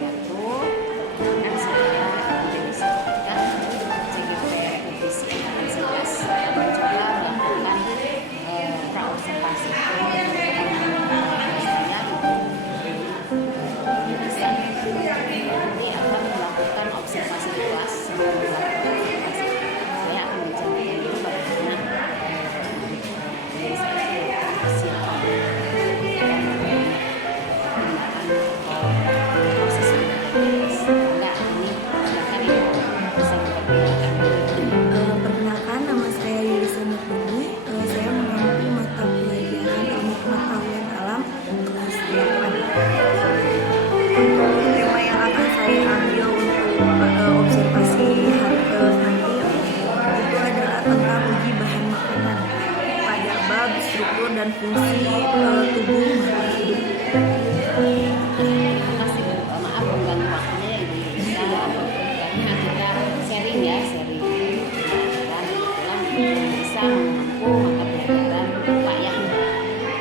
itu kan saya mendiskusikan CGP Revisi Angkatan 11 dan juga melakukan praobservasi saya itu jurusan nanti akan melakukan observasi di kelas sebelum melakukan observasi. Saya akan menceritakan dulu bagaimana persiapan proses enggak ini kan bisa diperlihatkan. Perkenalkan, nama saya Yulisa Nurmini. Saya mengambil mata pelajaran ilmu pengetahuan alam kelas 8. Tema yang akan saya ambil untuk observasi nanti itu adalah tentang uji bahan makanan pada bab struktur dan fungsi tubuh makhluk hidup. Maaf mengganggu waktunya ya Ibu Yulisa, karena kita sharing ya, sharing dan kebetulan bisa menempuh mata pelajaran Pak ya.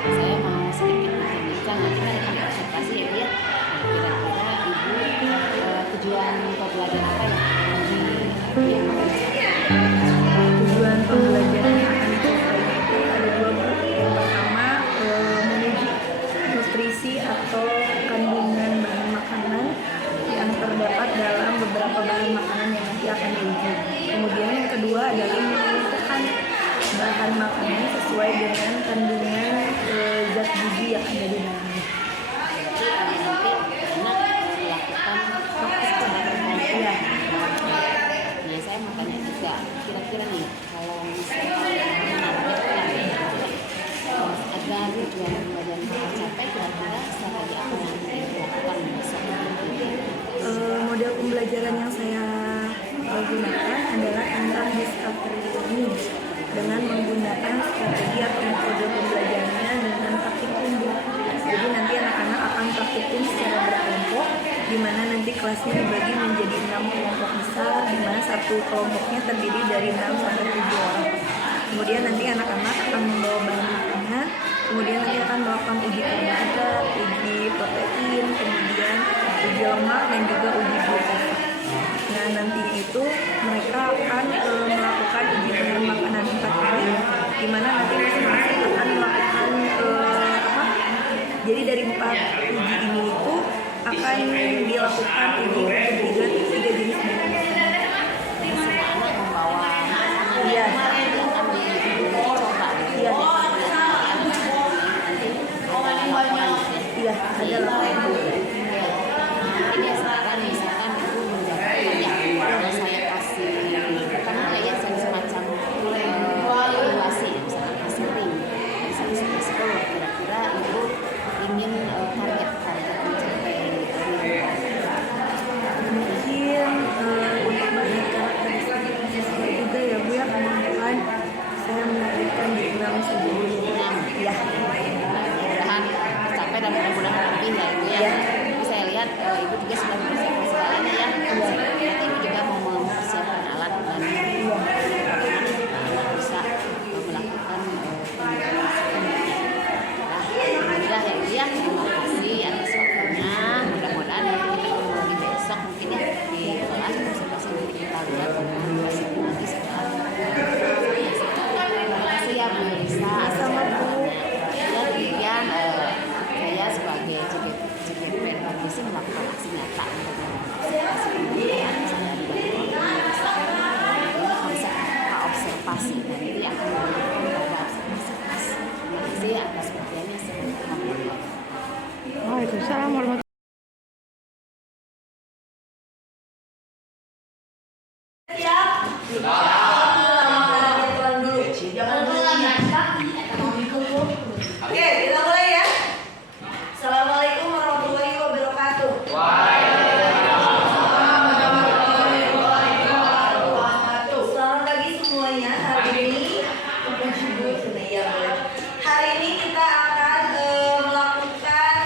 Saya mau sedikit bincang nanti kan akan observasi ya Bu ya. Kira-kira Ibu tujuan pembelajaran apa yang Tujuan pembelajaran yang akan dicapai itu ada dua Bu. Yang pertama menguji nutrisi atau kandungan bahan makanan yang terdapat dalam beberapa bahan makanan yang nanti akan diuji. Kemudian yang kedua adalah menentukan bahan makanan sesuai dengan kandungan zat gizi yang ada di dalamnya. Iya. Nah, saya mau tanya juga, kira-kira nih kalau misalnya agar tujuan pembelajaran tercapai, kira-kira strategi apa yang dilakukan besok? Model pembelajaran yang saya gunakan adalah tentang discovery learning dengan menggunakan strategi atau metode pembelajarannya dengan praktikum. Jadi nanti anak-anak akan praktikum secara berkelompok, di mana nanti kelasnya dibagi menjadi 6 kelompok besar, di mana satu kelompoknya terdiri dari 6 sampai 7 orang. Kemudian nanti anak-anak akan membawa bahan makanan, kemudian nanti akan melakukan uji karbohidrat, uji protein, kemudian uji lemak dan juga uji glukosa. Nah, nanti itu mereka akan melakukan uji bahan makanan 4 kali, di mana nanti masing-masing akan melakukan jadi dari 4 uji ini itu akan dilakukan uji untuk 3 jenis bahan makanan. Semua anak membawa makanan Iya. yang akan dicoba. Iya. Iya, Iya, ada laporan. Ini sekarang misalkan Ibu menjawab kalau saya kasih karena ya semacam evaluasi, misalkan kasih ring dari 1 sampai 10, kira-kira Ibu ingin target mencapai Mungkin untuk melihat karakteristik siswa juga ya Bu ya, kemudian saya menargetkan di 6 sebelumnya. 6 ya. Mudah-mudahan tercapai dan mudah-mudahan lebih ya Ibu ya. Ya. Tapi saya lihat Ibu juga sudah mempersiapkan segalanya ya. Nanti Ibu juga mau mempersiapkan alat dan anak bisa melakukan alhamdulillah ya Ibu ya. Terima kasih atas waktunya. Mudah-mudahan nanti kita ketemu lagi besok mungkin ya di kelas observasi nanti kita lihat hasilnya nanti setelah. Terima kasih ya Bu Yulisa. Sama Bu. Dan kemudian saya sebagai CGP Revisi melakukan aksi nyata untuk mengobservasi pembelajaran misalnya di konsep observasi dan nanti akan mendukung pada observasi kelas. Terima kasih atas perhatiannya. Waalaikumsalam warahmatullahi Oke, kita mulai ya. Assalamualaikum warahmatullahi wabarakatuh. Selamat pagi semuanya. Hari ini kita akan melakukan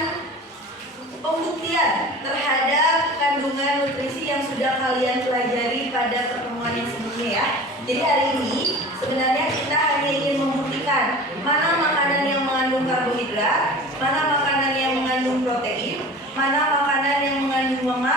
pembuktian terhadap kandungan nutrisi yang sudah kalian pelajari pada pertemuan yang sebelumnya ya. Jadi hari ini sebenarnya kita hanya ingin membuktikan mana makanan yang mengandung karbohidrat, mana makanan yang mengandung protein, mana makanan yang mengandung lemak,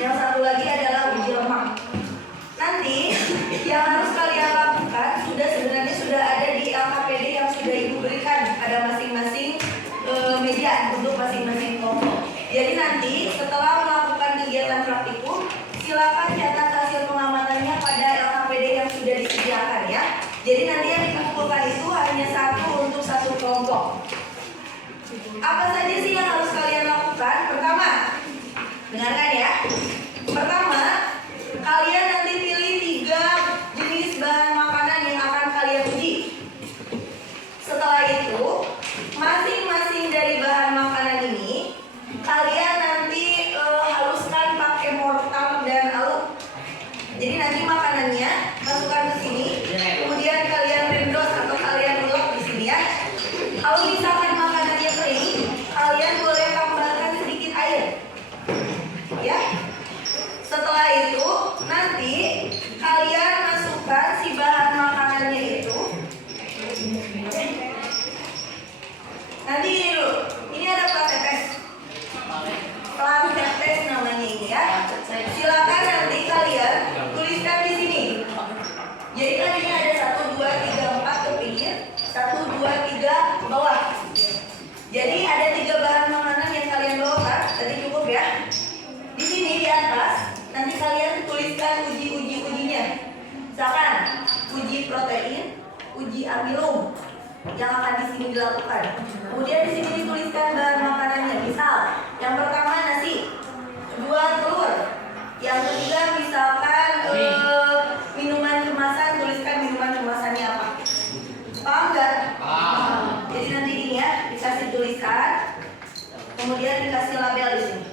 Yang satu lagi adalah uji lemak. Nanti yang harus kalian lakukan sebenarnya sudah ada di LKPD yang sudah ibu berikan pada masing-masing meja untuk masing-masing kelompok. Jadi nanti setelah melakukan kegiatan praktikum, silakan catat hasil pengamatannya pada LKPD yang sudah disediakan ya. Jadi nanti yang dikumpulkan itu hanya satu untuk satu kelompok. Apa saja sih yang harus kalian lakukan? Pertama, dengarkan ya. Pertama, kalian nanti pilih 3 jenis bahan makanan yang akan kalian uji. Setelah itu, masing-masing dari bahan makanan ini kalian nanti haluskan pakai mortar dan alu. Jadi nanti makanannya masukkan ke sini, kemudian kalian rendos atau kalian ulek di sini ya. Kalau misalkan makanannya kering, kalian boleh tambahkan sedikit air. Ya. Setelah itu nanti kalian masukkan si bahan makanannya itu. Nanti gini dulu, ini ada plat tetes. Plat tetes namanya ini ya. Silakan nanti kalian tuliskan di sini. Jadi kan ini ada 1, 2, 3, 4 ke pinggir, 1, 2, 3 ke bawah. Jadi ada 3 bahan makanan yang kalian bawakan. Tadi cukup ya. Di sini di atas nanti kalian tuliskan ujinya. Misalkan uji protein, uji amilum yang akan di sini dilakukan. Kemudian di sini dituliskan bahan makanannya. Misal, yang pertama nasi, kedua telur, yang ketiga misalkan minuman kemasan, tuliskan minuman kemasannya apa. Paham nggak? Jadi nanti ini ya dikasih tulisan, kemudian dikasih label di sini.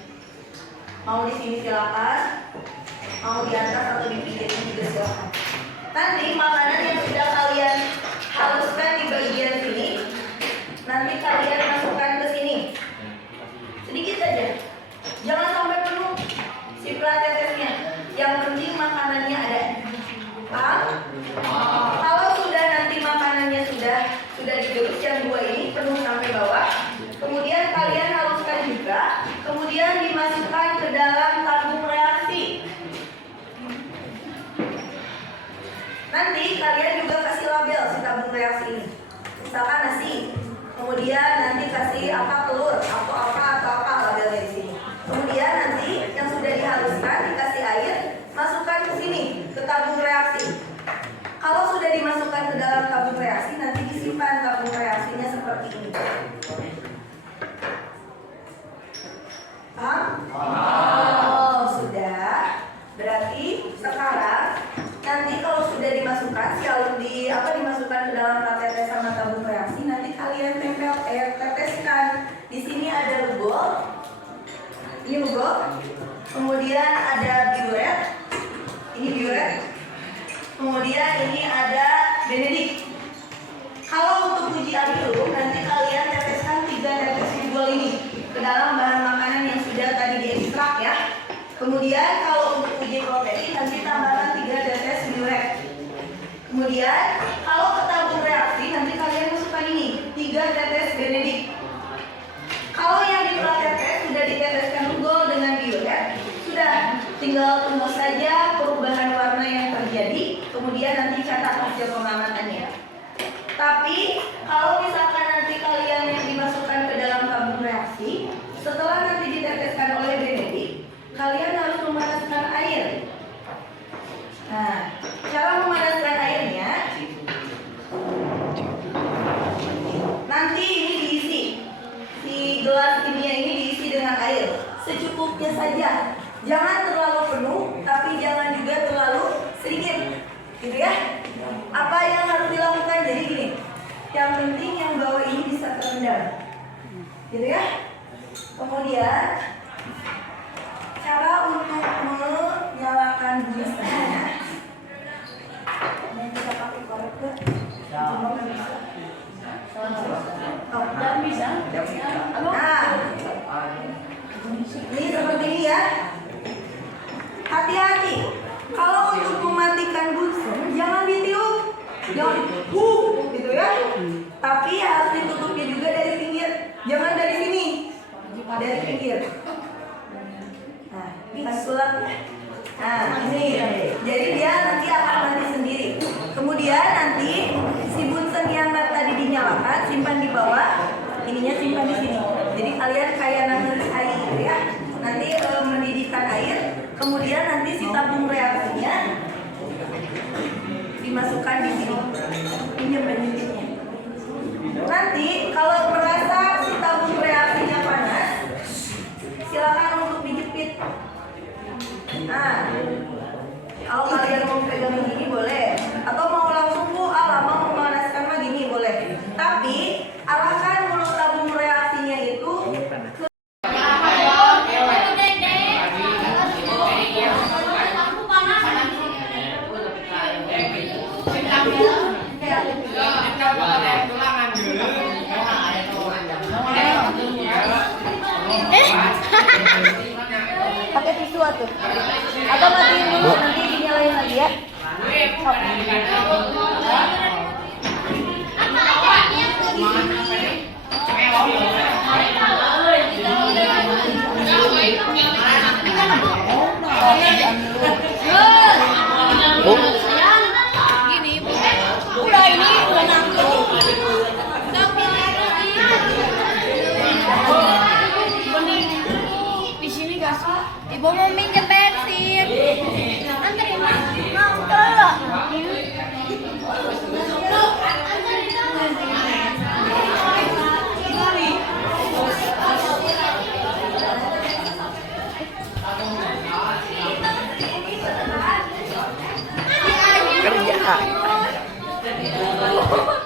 Mau di sini silakan, mau di atas atau di pinggir juga silakan. Nanti makanan yang sudah kalian haluskan di bagian sini, nanti kalian masukkan ke sini. Sedikit saja, jangan sampai penuh si plat tetesnya. Yang penting makanannya ada. Paham? Kalau sudah nanti makanannya sudah digerus yang 2 ini penuh sampai bawah, kemudian kalian haluskan juga, kemudian dimasukkan ke dalam tabung reaksi. Nanti kalian juga kasih label si tabung reaksi ini. Misalkan nasi, kemudian nanti kasih apa telur, atau apa labelnya di sini. Kemudian nanti yang sudah dihaluskan dikasih air, masukkan ke sini ke tabung reaksi. Kalau sudah dimasukkan ke dalam tabung reaksi, nanti disimpan tabung reaksinya seperti ini. Paham? Oh, sudah. Berarti sekarang nanti kalau sudah dimasukkan dimasukkan ke dalam tetes sama tabung reaksi, nanti kalian teteskan. Di sini ada lugol. Ini lugol. Kemudian ada biuret. Ini biuret. Kemudian ini ada Benedict. Kalau untuk uji amilum, nanti kalian teteskan 3 tetes lugol ini ke dalam bahan makanan yang sudah tadi diekstrak ya. Kemudian kalau untuk uji protein nanti tambahkan 3 tetes biuret. Kemudian kalau ke tabung reaksi nanti kalian masukkan ini 3 tetes Benedict. Kalau yang di plat tetes sudah diteteskan lugol dengan biuret, sudah tinggal tunggu saja perubahan warna yang terjadi. Kemudian nanti catat hasil pengamatannya. Tapi kalau misalkan nanti kalian yang dimasukkan ke dalam tabung reaksi, setelah nanti diteteskan oleh Benedict, kalian harus memanaskan air. Nah, cara memanaskan airnya, nanti ini diisi, si gelas kimia ini diisi dengan air secukupnya saja. Jangan terlalu penuh, tapi jangan juga terlalu sedikit, gitu ya. Apa yang harus dilakukan? Jadi gini, yang penting yang bawah ini bisa terendam, gitu ya. Kemudian cara untuk menyalakan busanya, yang kita pakai korek ke, bisa. Nah, ini seperti ini ya. Hati-hati, kalau untuk mematikan bunsen jangan ditiup, jangan ditiup gitu ya. Tapi harus ditutupnya juga dari pinggir, jangan dari sini, dari pinggir. Nah, kita sulap ya. Nah ini, jadi dia nanti akan mandi sendiri. Kemudian nanti si bunsen yang tadi dinyalakan simpan di bawah, ininya simpan di sini. Jadi kalian kayak nanti air gitu ya. Nanti mendidihkan air, kemudian nanti si tabung reaksinya dimasukkan di sini. Pinjam bensinnya. Nanti kalau merasa si tabung reaksinya panas, silakan untuk dijepit. Nah, kalau kalian mau pegang gini boleh, atau mau langsung lama memanaskan mah gini boleh. Tapi arahkan mulut tabung reaksinya itu ke pakai tisu atuh. Atau matiin dulu nanti dinyalain lagi ya. Gini, udah ini udah nangkep. Di sini gak sih? Ibu mau minjem bensin. Anterin mau kalau.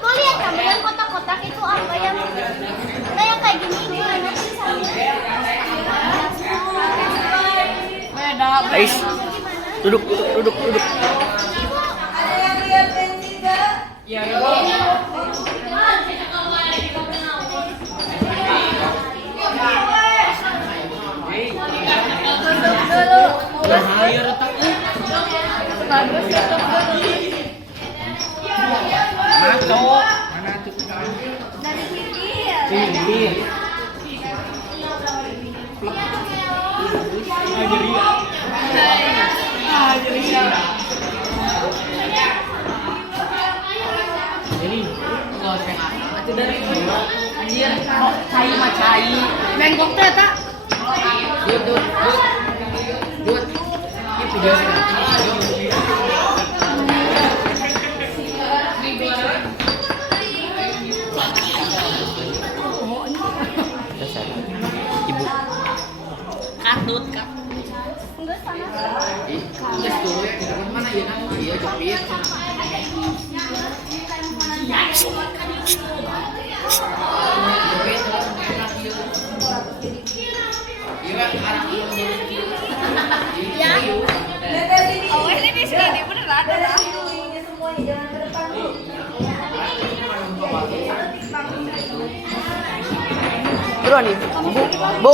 Tuh lihat kamu yang kotak-kotak itu apa yang kayak gini gimana tulisannya? Ais, duduk. Ada yang lihat bensin gak? Bengkok teh tak? Ibu. Katut. Enggak sama. Lihat sini. Oh ini di sini beneran. Dari sini dulu ininya semuanya, jangan ke depan dulu. Buruan nih. Bu.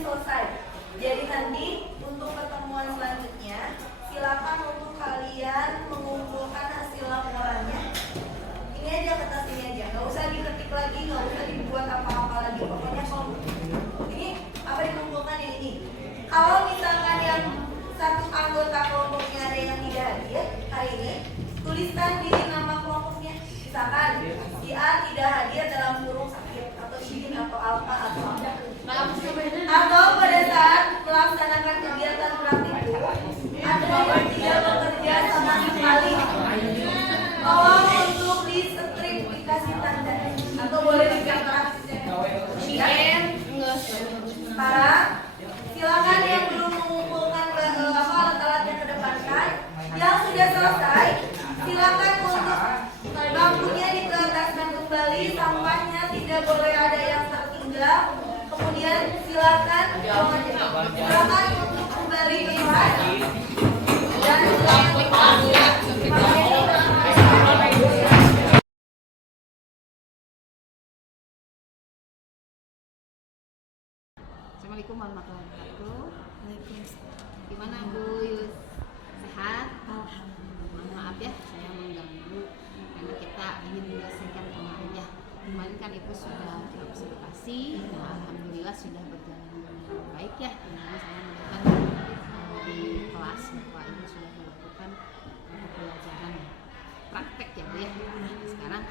Selesai. Jadi nanti untuk pertemuan selanjutnya silakan untuk kalian mengumpulkan hasil laporannya. Ini aja kertas ini aja, nggak usah diketik lagi, nggak usah dibuat apa-apa lagi. Pokoknya kalau ini apa dikumpulkan yang ini. Kalau misalkan yang satu anggota kelompoknya ada yang tidak hadir hari ini, tuliskan di nama kelompoknya. Misalkan si A tidak hadir dalam kurung sakit atau izin atau alfa atau apa. Atau pada saat melaksanakan kegiatan praktikum ada yang tidak bekerja sama sekali, tolong untuk di strip dikasih tanda atau boleh dicatat. Para silakan yang belum mengumpulkan alat-alat yang kedepankan, yang sudah selesai silakan untuk bangkunya diketaskan kembali, sampahnya tidak boleh ada yang tertinggal. Kemudian silakan untuk kembali ke kelas dan Assalamualaikum warahmatullahi wabarakatuh. Gimana Bu Yus? Sehat? Alhamdulillah. Mohon maaf ya saya mengganggu karena kita ingin menyelesaikan kemarin ya. kemarin kan ibu sudah diobservasi, alhamdulillah sudah berjalan dengan baik ya. Nah, saya melihat di kelas bahwa ibu sudah melakukan pembelajaran praktek ya Bu ya. Nah, sekarang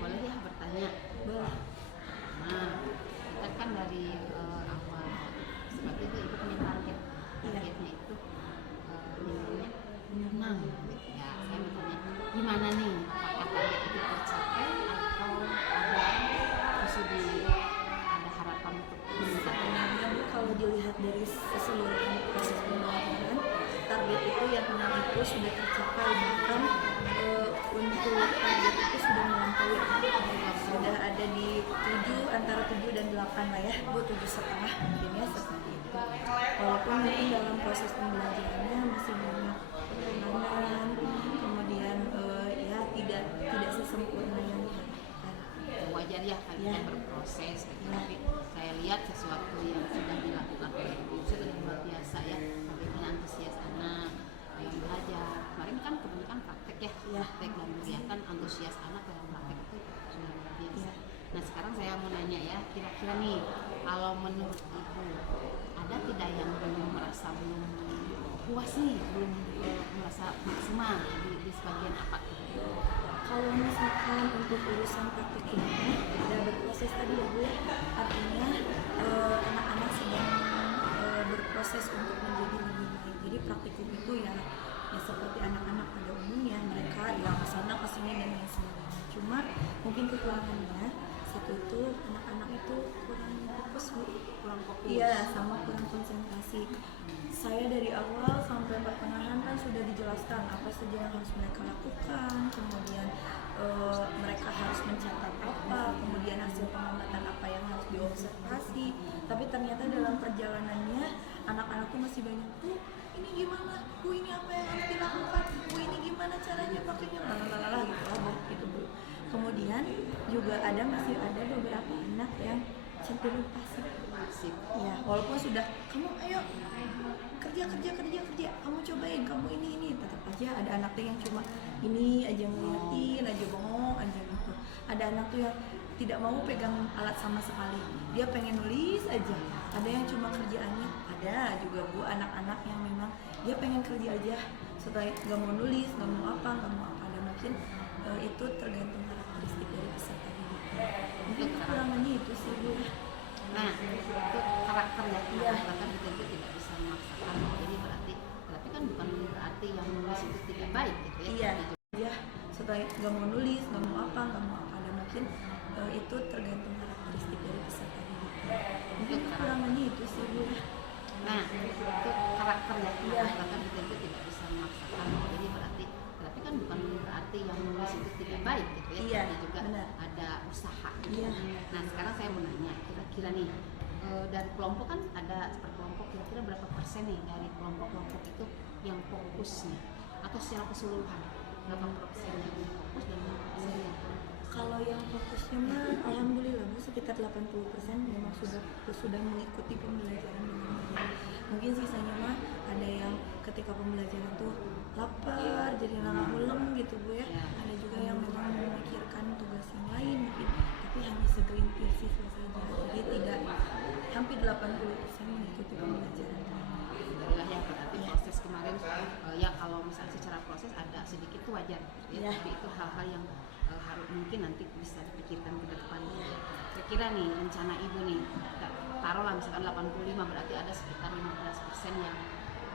boleh ya bertanya. Boleh. Nah, kita kan dari awal seperti itu ibu punya targetnya itu nilainya 6 gitu ya. Saya bertanya gimana nih, apakah target itu tercapai atau ada harapan untuk meningkatkan? Ya Bu, kalau dilihat dari keseluruhan proses pembelajaran, target itu yang 6 itu sudah tercapai, bahkan untuk target itu sudah melampaui, sudah ada di 7, antara 7 dan 8 lah ya Bu, 7,5 mungkin ya seperti itu. Walaupun mungkin dalam proses pembelajarannya masih banyak kekurangan, kemudian ya tidak sesempurna yang diharapkan. Wajar ya kalian berproses gitu. Tapi saya lihat sesuatu yang sudah dilakukan oleh ibu sudah luar biasa ya, bagaimana antusias anak dalam belajar. Kemarin kan kebanyakan praktek ya, praktek dan kelihatan antusias anak dalam praktek itu sudah luar biasa. Nah, sekarang saya mau nanya ya, kira-kira nih kalau menurut ibu ada tidak yang belum merasa belum puas nih, belum merasa maksimal di sebagian apa? Kalau misalkan untuk urusan praktik ini ada berproses tadi ya Bu ya, artinya anak-anak sedang berproses untuk menjadi lebih baik. Jadi praktikum itu ya seperti anak-anak pada umumnya, mereka yang kesana kesini dan lain sebagainya. Cuma mungkin kekurangannya satu itu anak-anak itu kurang fokus Bu, Kurang fokus. iya, sama kurang konsentrasi. Saya dari awal sampai pertengahan kan sudah dijelaskan apa saja yang harus mereka lakukan, kemudian mereka harus mencatat apa, kemudian hasil pengamatan apa yang harus diobservasi. Tapi ternyata dalam perjalanannya anak-anak tuh masih banyak, Bu ini gimana, Bu ini apa yang harus dilakukan, Bu ini gimana caranya pakainya, lalala gitu lah Bu, gitu Bu. Kemudian juga masih ada beberapa anak yang cenderung pasif. Ya, walaupun sudah kamu ayo kerja, kamu cobain, kamu ini, tetap aja ada anak tuh yang cuma ini aja ngeliatin aja, bengong aja gitu. Ada anak tuh yang tidak mau pegang alat sama sekali, dia pengen nulis aja. Ada yang cuma kerjaannya, ada juga Bu anak-anak yang memang dia pengen kerja aja, setelah nggak mau nulis, nggak mau apa. Dan mungkin itu tergantung karakteristik dari peserta didik. Mungkin kekurangannya itu sih Bu. Nah, itu karakter ya, Iya. bahkan kita itu tidak bisa memaksakan. Jadi berarti kan bukan berarti yang nulis itu tidak baik gitu ya. Iya, Tapi dia setelah nggak mau nulis, nggak mau apa. Dan mungkin itu tergantung karakteristik dari peserta didik. Mungkin kekurangannya itu sih Bu. nah, itu karakter ya, Iya. bahkan kita itu tidak bisa memaksakan. Jadi berarti kan bukan berarti yang nulis itu tidak baik gitu ya. Iya, Tapi juga benar. ada usaha. Iya. Nah, sekarang saya mau nanya, kira-kira nih dari kelompok kan ada per kelompok, kira-kira berapa persen nih dari kelompok-kelompok itu yang fokus nih, atau secara keseluruhan berapa persen yang fokus dan berapa persen yang fokus? Kalau yang fokusnya mah alhamdulillah Bu, sekitar 80% memang sudah mengikuti pembelajaran dengan baik. Mungkin sisanya mah ada yang ketika pembelajaran tuh lapar, jadi nggak mulem gitu Bu ya. Ada juga yang memang memikirkan tugas yang lain mungkin, tapi hanya segelintir siswa saja. Jadi tidak, hampir 80% mengikuti pembelajaran dengan baik. Alhamdulillah ya, berarti proses kemarin ya kalau misalnya secara proses ada sedikit itu wajar ya, Iya. tapi itu hal-hal yang harus mungkin nanti bisa dipikirkan ke depan. Kira-kira nih rencana ibu nih, taruhlah misalkan 85, berarti ada sekitar 15% yang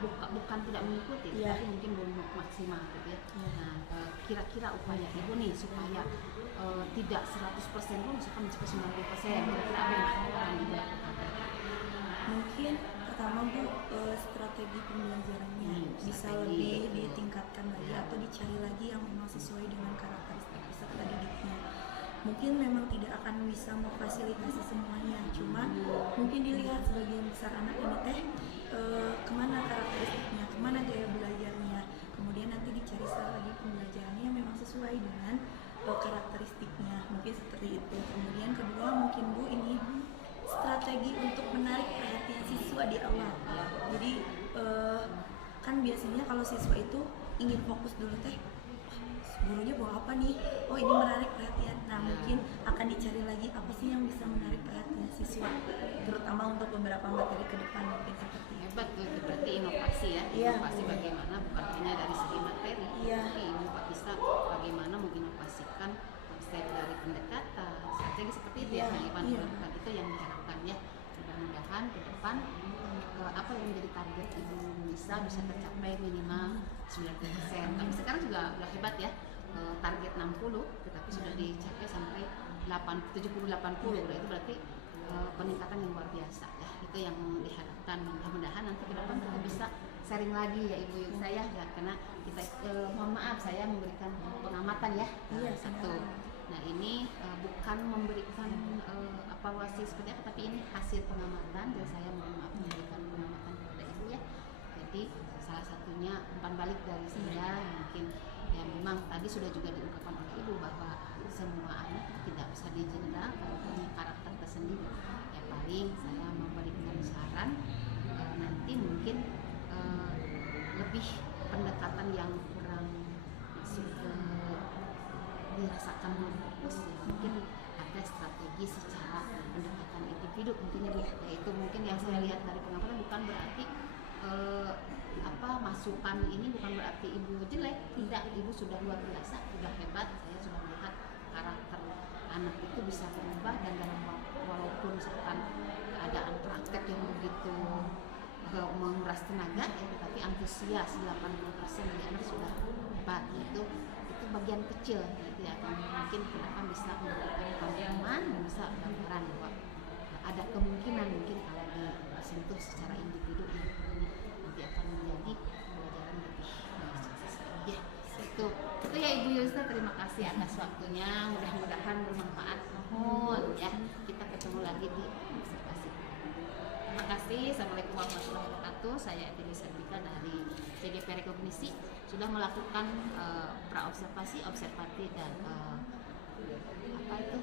bukan tidak mengikuti, Iya. tapi mungkin belum maksimal gitu ya. Iya. Nah, kira-kira upaya ibu nih supaya tidak 100% pun misalkan mencapai 90%, kira-kira apa yang akan ibu lakukan? Mungkin pertama Bu, strategi pembelajarannya bisa strategi, lebih betul. ditingkatkan lagi atau dicari lagi yang memang sesuai dengan karakteristik peserta didiknya. Mungkin memang tidak akan bisa memfasilitasi semuanya, cuma mungkin dilihat sebagian besar anak ini kemana karakteristiknya, kemana gaya belajarnya, kemudian nanti dicari lagi pembelajarannya yang memang sesuai dengan karakteristiknya, mungkin seperti itu. Kemudian kedua mungkin Bu, ini strategi untuk menarik perhatian siswa di awal. Jadi kan biasanya kalau siswa itu ingin fokus dulu gurunya bawa apa nih, oh ini menarik perhatian, Nah, mungkin akan dicari lagi apa sih yang bisa menarik perhatian siswa, terutama untuk beberapa materi ke depan mungkin seperti itu. Hebat tuh, itu berarti inovasi ya. Iya. Inovasi bagaimana bukan hanya dari segi materi, Iya. tapi bisa bagaimana menginovasikan konsep dari pendekatan, strategi seperti itu ya. Iya, Ivan iya. itu yang diharapkan ya. Mudah-mudahan ke depan apa yang menjadi target Ibu bisa tercapai minimal 90%. Tapi sekarang juga udah hebat ya. Target 60 tetapi sudah dicapai sampai 70-80. Itu berarti peningkatan yang luar biasa ya. Itu yang diharapkan. Mudah-mudahan nanti ke depan kita bisa sharing lagi ya Ibu saya ya, karena kita mohon maaf saya memberikan pengamatan ya. Iya, Satu. Nah ini bukan memberikan evaluasi seperti apa, tapi ini hasil pengamatan dan saya mohon maaf memberikan pengamatan kepada Ibu ya. Jadi salah satunya umpan balik dari saya mungkin ya, memang tadi sudah juga diungkapkan oleh Ibu bahwa semua anak tidak bisa dijenera kalau punya karakter tersendiri. Ya paling saya memberikan saran nanti mungkin lebih pendekatan yang kurang masuk ke dirasakan fokus ya, mungkin ada strategi secara pendekatan individu mungkin ya Bu. Yaitu mungkin yang saya lihat dari pengamatan bukan berarti masukan ini bukan berarti Ibu jelek, tidak, Ibu sudah luar biasa, sudah hebat. Saya sudah melihat karakter anak itu bisa berubah dan dalam walaupun misalkan keadaan praktek yang begitu menguras tenaga ya, tapi antusias 80% dari anak sudah hebat. Itu bagian kecil gitu ya, mungkin ke depan bisa memberikan pemahaman, bisa gambaran bahwa ada kemungkinan mungkin kalau disentuh secara individu ini nanti akan menjadi pembelajaran lebih sukses lagi ya. Itu ya Ibu Yusna, terima kasih atas waktunya, mudah-mudahan bermanfaat. Mohon ya, kita ketemu lagi di observasi. Terima kasih. Assalamualaikum warahmatullahi wabarakatuh. Saya Edini Servika dari CGP Rekognisi sudah melakukan praobservasi, observasi dan apa itu